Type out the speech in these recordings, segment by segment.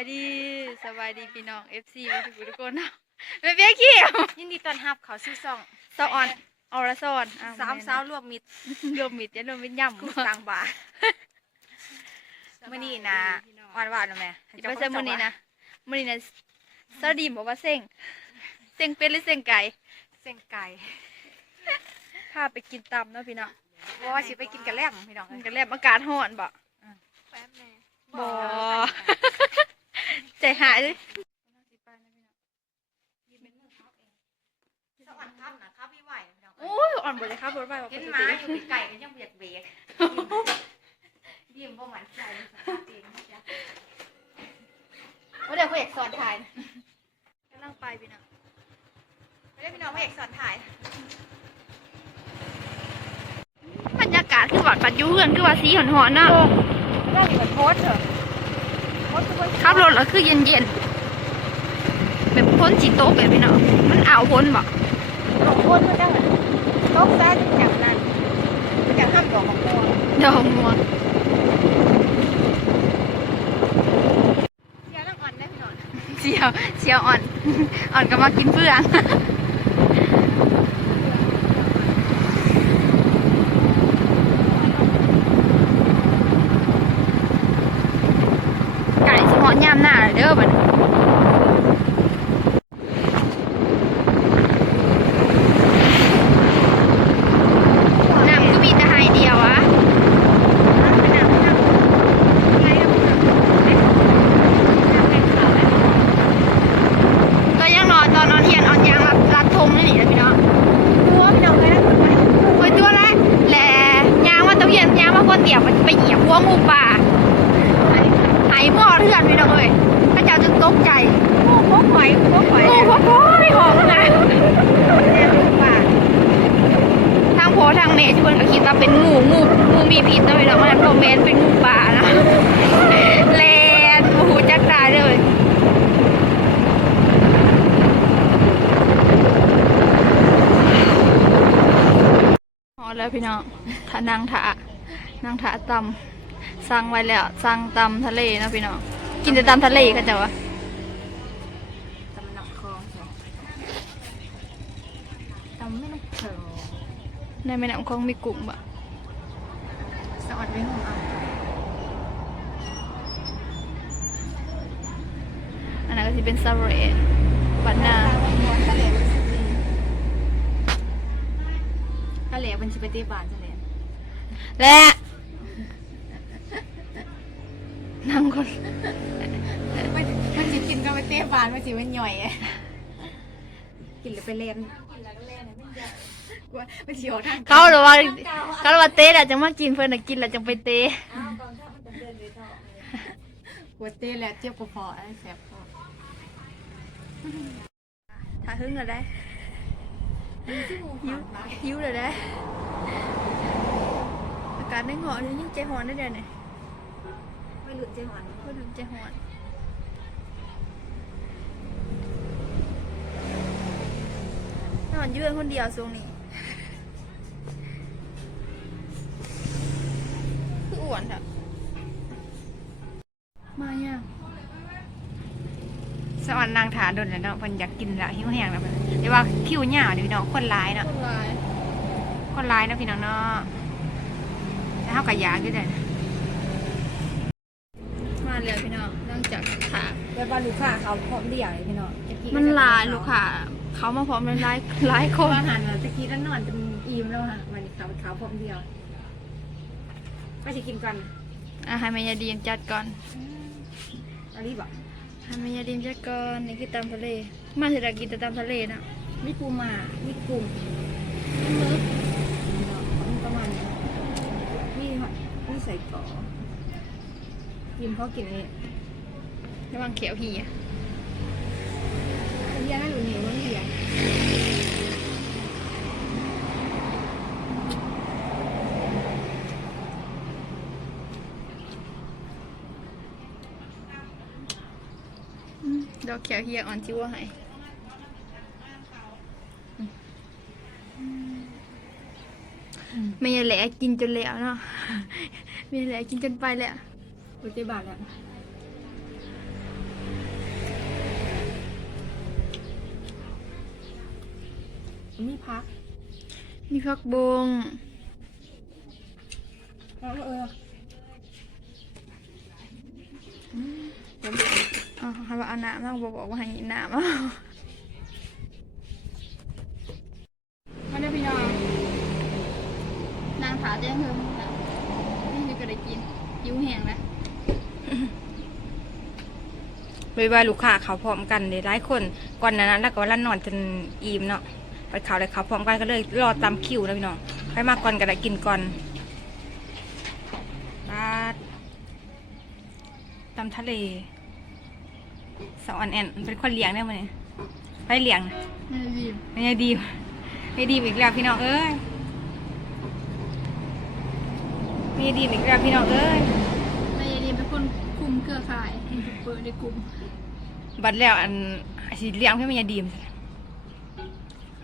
ายดีสบายดีพี่น้อง FC มาทุกคนทุกคนเนาะไม่เบี้ยขี้ยวยินดีต้อนรับเขาชื่อซ่องสาวอ่อนอรสอนอ้สามสาวรวมมิตรรวมมิดจะรวมมิดย่ำคู่ต่างบาทมื้อนี้นะหวานหวานๆนะแม่จะไปเซ็งมื้อนี้นะมื้อนี้นะสวัสดีบอกว่าเซ็งเซ็งเป็ดหรือเซ็งไก่เส้นไก่พาไปกินตำเนาะพี่น้องเพราะว่าสิไปกินกะแลมพี่น้องมันก็แลบอากาศร้อนบ่แป๊บแม่บ่ ใจหายเลยสวรรค์ครับนะครับพี่ไหวพี่น้องโอ้ยอ่อนบ่เลยครับบ่ได้ว่าปเห็นกหมาติอยู่ไก่ก็ยังเบียดเบรกยิ้มบ่หมันใจเลยสาเองนะจ๊ะว่าเดี๋ยวเขาอยากสอนถ่ายนะกำลังไปพี่น้องไม่ได้พี่น้องพระเอกสอนถ่ายบรรยากาศคือว่าปัดอยูเฮือนคือว่าสีหอนๆเนาะได้อยู่กับโพสเถอะโพสทุกคน ขับรถแล้วคือเย็นๆแบบพ้นจีโต๊ะแบบพี่น้องมันอ่าวพ้นบ่หลงโพสก็ได้โต๊ะแซ่ที่อย่างนั้นอย่างห้ามดอกของโมดอกม่วงเสียน้ำอ่อนได้พี่น้องเสียวเสียวอ่อนอ่อนก็มากินเฟืองไก่สิหอน ยามหน้าเลยเด้อบัดนี้น้ำก็มีแต่ไฮเดียวอะ ก็ยังรอตอนนอนเทียนออนยางรับรับทงนี่นี่นะพี่น้องตัวพี่น้องเลยนะโอ้ยตัวแรกแหละยางว่าตะเพียนยางว่าคนเตียบมันไปเหยียบหัวงูป่าหายหม้อเถื่อนพี่น้องเอ้ยพระเจ้าจะตกใจ โอ้โหหอยโอ้โหหอย โอ้โหโอ้ยหอมนะ แน่ลูกป่า ทางโพทางเมย์ที่เพิ่นก็คิดว่าเป็นงูงูงูมีพิษ นะพี่น้องมันโรแมนเป็นงูป่านะแลนโอ้โหจักตายเลยพอแล้วพี่น้องถ้านางถานางถาตำสั่งไว้แล้วสั่งตำทะเลนะพี่น้องกินแต่ตำทะเลก็จะวะตำหนักคองตำไม่ต้องเขียวในแม่น้ำคลองมีกุ้งบะ สะอดไม่หงอะอันนั้นก็จะเป็นซาเรตบันนาทะเลทะเลเป็นชิปตี้บานทะเลและนางคนมันมันจิกินก็ไปเต้บานมันจิมันหย่อยกินหรือไปเล่น กลัวมันเฉียวทางเขาหรือว่าเขาหรือว่าเต้อะจังมากินเพิ่นน่ะกินแล้วจังไปเต้กลัวเต้แล้วเจ็บกระเพาะแสบคอถ้าหึงก็ได้หิวหิวเลยได้อากาศในหอนี่ยิ่งใจหอนได้เดี๋ยวนี้ไม่หลุดเจ๊หอนพูดถึงใจหอนนอนอยืนคนเดียวช่วงนี้ คื ออ้วนค่ะ มายังสวรรค์นางถาดนแล้วเนาะเพิ่นอยากกินละหิวแห้งแล้วเพิ่นแต่ว่าคิวหยาวเดี๋ยวพี่น้องคนร้ายเนาะ คนร้าย คนร้ายเนาะพี่น้องเนาะแล้วเฮาก็อยากอยู่แต่มาเลยพี่น้องนั่งจากถาแต่ว่าลูกค้าเขาพร้อมเดียวเลยพี่น้องมันหลายลูกค่ะ เขามาพร้อมมันหลายหลายคเพราะนอาหารเราตะกี้แล้วนอนจนอิ่มแล้วค่ะวันนี้เขาเขาพร้อมเดียว ก็จะกินกันอะให้แม่ยาดีมจัดก่อนอะไรบอกให้แม่ยาดีมจัดก่อนนี่คือตำทะเล มาเสร็จแล้วกินแต่ตำทะเลนะมีปูมามีกุ้งมีหมึกมีประมาณนี้มีหอยมีใส่กรอกกินเพราะกินอันนี้ระวังเขียวหีอะเรียนนั่นหรือหนีมันเรีย ดอกแขียวเฮียออนทิวให้ไม่แหละกินจนแล้วเนาะไม่แหละกินจนไปแล้วปฏิบัติแล้วมีพัก มีพักบงแล้วเออ อืมผมอ๋อให้ว่าเอาน้ำต้องบอกว่าให้น้ำเอามาเด้พี่น้องนางถาแจ้งเพิ่มค่ะนี่คือก็ได้กินยิ้วแห้งแล้วบายบายลูกค้าเขาพร้อมกันเลยหลายคนก่อนนั้นแล้วก็วันนอนจนอิ่มเนาะไปเขาเลยเขาพร้อมกันก็เลยรอตามคิวนะพี่น้องใครมาก่อนก็ได้กินก่อนปลาตำทะเล สองอันแอนเป็นคนเลี้ยงได้ไหมเนี่ยไปเลี้ยงไม่ได้ดีไม่ได้ดีไม่ดีอีกแล้วพี่น้องเอ้ยไม่ดีอีกแล้วพี่น้องเอ้ยไม่ได้ดีเป็นคนคุมเครือข่ายยูทูบเบอร์ในกลุ่มบัดแล้วอันสิเลี้ยงเพื่อไม่ดีม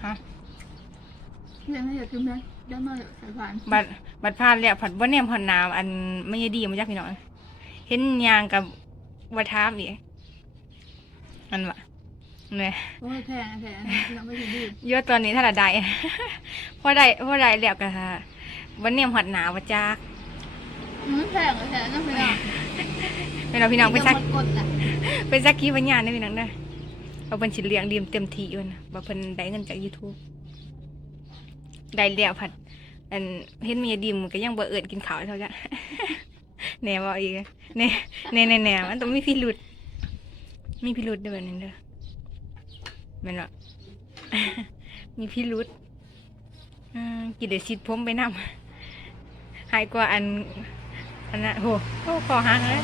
ฮะเรื่องนี้อยากคือแม่ได้มาจากสายพานบัดบัดพลาดแล้วผัดบ่แนมผัดน้ำอันไม่ดีมาจากพี่น้องเห็นยางกับวัทามอีก อันวะเนี่ยโอ้ยแพงแพงพี่น้องไม่ได้ดียอดตอนนี้ถ้าละได้พอได้พอได้แล้วก็วันเนียมหัดหนาวว่าจากมันแพงเลยแพงนะพี่น้องเป็นเราพี่น้องไปซักหมดกดแหละไปซักกี้ปัญญาได้อพี่น้องเด้อเอาเป็นสิเลี้ยงดีมเต็มที่อยู่นะบ่เพิ่นได้เงินจาก YouTube ได้แล้วผัดอันเห็นเมียดีมก็ยังบ่เอิ้นกินข้าวเท่าจ้ะแหน่บ่อีกแหน่แหน่แหน่แหน่มันต้องมีพิรุษ มีพิรุษด้วยแบบนี้เด้อม่นบ่มีพิรุษกินเดี๋ยวชิดผมไปนำหายกว่าอัน อันน่ะโหโอ้คอหักเลย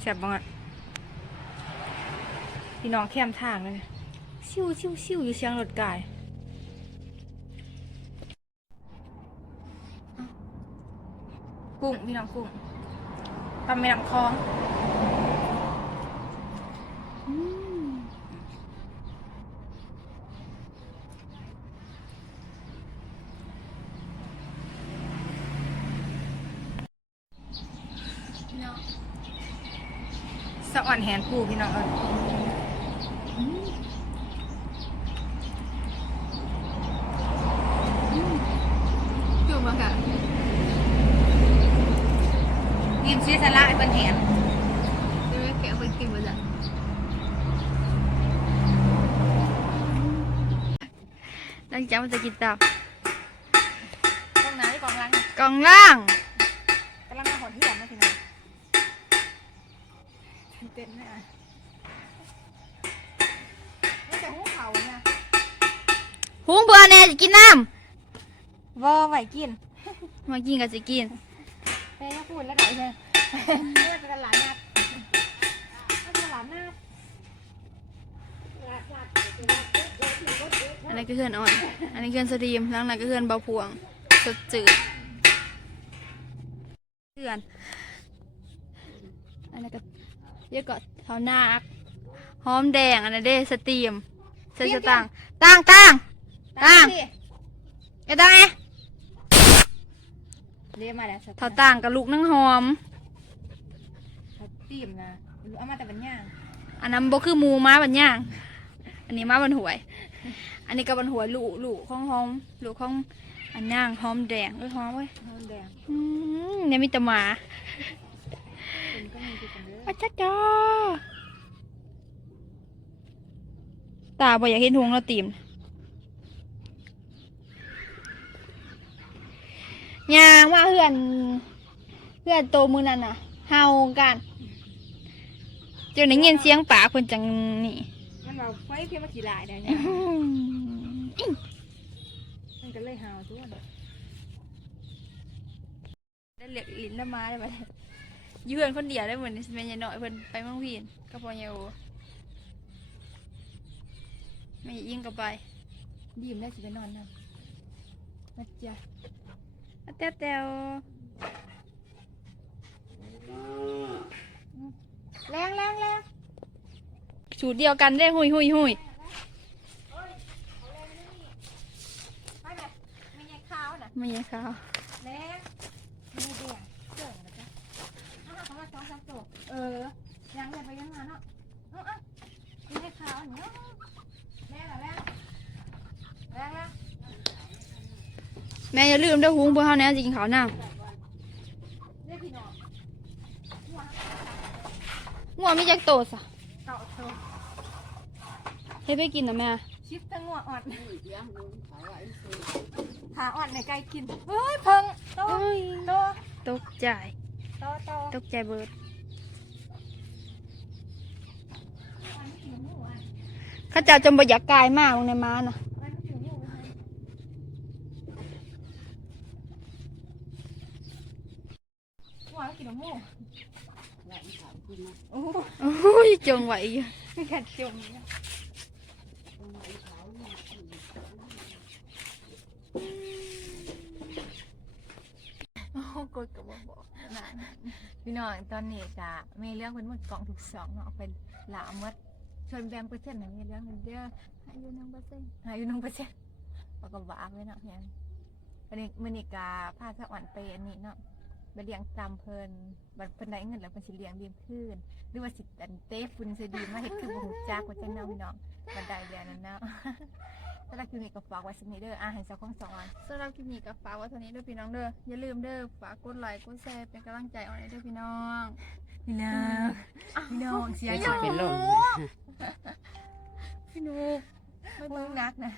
แซ่บบ้งอะพี่น้องแคมทางเลยชิวชิวชิวอยู่เชียงรถกายกุ้งพี่น้องกุ้ง ทำแม่น้ำคลองอืมพี่น้องสะอ่อนแหนปูพี่น้องเอ้ย อืมอืมจุ่มมาค่ะ กินซีสละเป็นแหนเดี๋ยวแม่แกไปกินมาจ้ะหลังจากมันจะกินตับตรงไหนกองลังกล่องล่างกำลังมาหอนเที่ยงนะพี่น้องเต้นไหมอะไม่แต่หูเขาเนี่ยหุงเบื่อแน่จะกินน้วอไหวกินำมากินก็จะกินเฮ้ยพูดแล้วไหนเธอ เลือดเป็นหลานนัดเป็นหลานนัดอันนี้ก็เพื่อนอ่อน อันนี้เพื่อนสตรีมแล้วอันนั้นก็เพื่อนเบาพวงสดจืดเพื่อน อันนี้ก็เยอะก็เท้านาคหอมแดงอันนั้นเด้สตรีมใส่สตังค์ตังค์ตังค์ตังค์ไอ้ตังค์ไงเรียกมาแล้วเท้าตังค์กับลูกนั่งหอมเขา ตีมนะเอามาแต่เป็นย่างอันนั้นบ่คือหมูม้าบันย่าง อันนี้ม้าบันหวย อันนี้ก็บันหวยลูกลูกของหอมลูกของอันย่างหอมแดงเอ้ยหอมเว้ยหอมแดงอืมเนี่ยมีแต่หมาเป็นก็มีคือกันเด้ออาจ้าจ้าตาบ่อยากเห็นหงเราตีมยางมาเพื่อน เพื่อนโตมือนั่นน่ะเฮากันเจอในเงียนเสียงป่าคนจังนี่มันเราไฟเพียงมากี่ลายได้เนี่ยมันก็เลยหาวทุกวันได้เหลือกลิ้นละมาได้ไหมยืเพื่อนคนเดียวได้เหมือนแม่ยายน้อยเพิ่นไปเมืองพีนก็พอยายโอไม่ยิ่งก็ไปยิ้มได้สิไปนอนนะนะจ๊ะอะแต้วแแรงแรงแรงสูตเดียวกันได้หุยหุยหุยไม่แค่ใช่ข้าวนะม่ใช่ข้าวแรงไม่แดงเจ๋งนะจ๊ะถ้าเาว่องสามตัวเออยังอย่าไปยังมาเนาะเออไม่ใช่ข้าวเนาะแรงแรงแรงแรงแม่ย่าลืมเด้อหุงพวกเขาแน่จริงเขาหน้า งัวมีจักโตสะเก่าโตเฮ็ดไปกินนะแม่ ชิปตั้งหัวอ่อนขาอ่อนในไก่กินเฮ้ยเพิงโตโตตกใจ โตโตตกใจเบิดเข้าเจ้าจมบ่อยากกายมากลงในม้าน่ะหัวกิน น้ำหมูโอ้ยจงไหวอยู่กัดจมเนี่ยโอ้กดกับบอกนะพี่น้องตอนนี้จะมีเรื่องเพิ่นหมดกล่องถูกสองเนาะเอาไปหลามหมดชวนแบงเปอร์เซ็นต์ไหนมีเรื่องเพิ่นเด้ออายุน้องเปอร์เซ็นต์อายุน้องเปอร์เซ็นต์เราก็บ้าไว้เนาะเพียงวันนี้มื้อนี้กาพาสะอ่อนไปอันนี้เนาะ ไปเลี้ยงตามเพิ่นบัดเพิ่นได้เงินแล้วเพิ่นสิเลี้ยงดีมขึ้นหรือว่าสิอันเต้ฝุ่นสิดีมาเฮ็ดคือบ่ฮู้จักว่าจังเนาะพี่น้องบัดได้เดือนนั้นเนาะสำหรับคลิปนี้ก็ฝากไว้สักนิดเด้ออะให้เจ้าของสองอันสำหรับคลิปนี้ก็ฝากไว้เท่านี้เด้อพี่น้องเด้อ อย่าลืมเด้อ ฝากกดไลค์กดแชร์เป็นกำลังใจเอาให้เด้อพี่น้อง พี่น้องพี่น้องเสียไม่งจะเป็นลมพี่นุกไม่มึงนักนะ